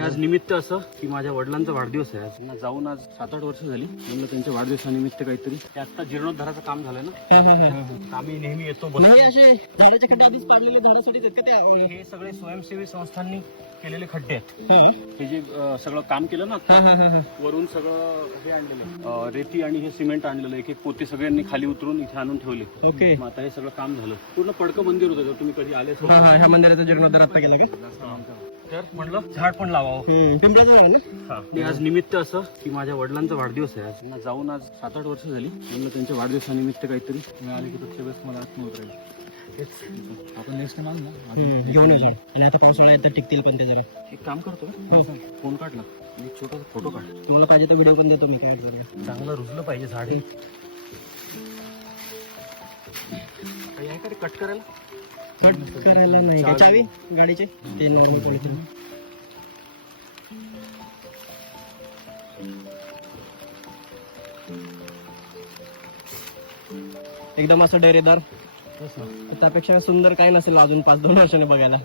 आज निमित्त असं की माझ्या वडिलांचा वाढदिवस आहे. आज जाऊन आज 7-8 वर्ष झाली. म्हणलं त्यांच्या वाढदिवसानिमित्त काहीतरी. ते आता जीर्णोद्धाराचं काम झालंय ना. आम्ही नेहमी येतो नाही असे झाडाचे खड्डे आधीच पाडलेले झाडासाठीच आहेत का त्या? हे सगळे स्वयंसेवी संस्थांनी केलेले खड्डे आहेत. हे जे सगळं काम केलं ना वरून सगळं हे आणलेलं रेती आणि हे सिमेंट आणलेलं एक एक पोते सगळ्यांनी खाली उतरून इथे आणून ठेवले. ओके. मग आता हे सगळं काम झालं. पूर्ण पडकं मंदिर होतं. जर तुम्ही कधी आले ह्या मंदिराचा जीर्णोद्धार आता केला का? तर म्हणलं झाड पण लावावं. पिंपळाचं झाड ना? आणि आज निमित्त असं की माझ्या वडिलांचा वाढदिवस आहे. आज जाऊन आज 7-8 वर्ष झाली. म्हणलं त्यांच्या वाढदिवसानिमित्त काहीतरी मिळाले की प्रत्येक वेळेस मला आठवत राहील. आपण नेक्स्ट टाइम आणू ना घेऊन येऊ. आणि आता पावसाळा येतात टिकतील पण ते जरा. एक काम करतो का फोन काढला मी छोटासा फोटो काढ. तुम्हाला पाहिजे तर व्हिडिओ पण देतो मी. काय चांगलं रुजलं पाहिजे झाड. हे काही आहे का रे कट करायला? कट करायला नाही का? चावी गाडीचे ते नॉर्मल पॉलिथिन. एकदम असं डेरेदार. त्यापेक्षा सुंदर काय नसेल अजून 5-2 वर्षाने बघायला.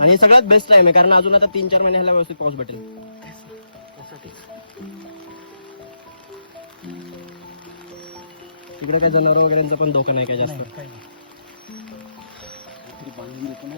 आणि सगळ्यात बेस्ट टाइम आहे कारण अजून आता 3-4 महिने ह्याला व्यवस्थित पाऊस भेटेल. तिकडे काय जनावर वगैरेचा पण धोका नाही काय जास्त. बांधून देतो ना.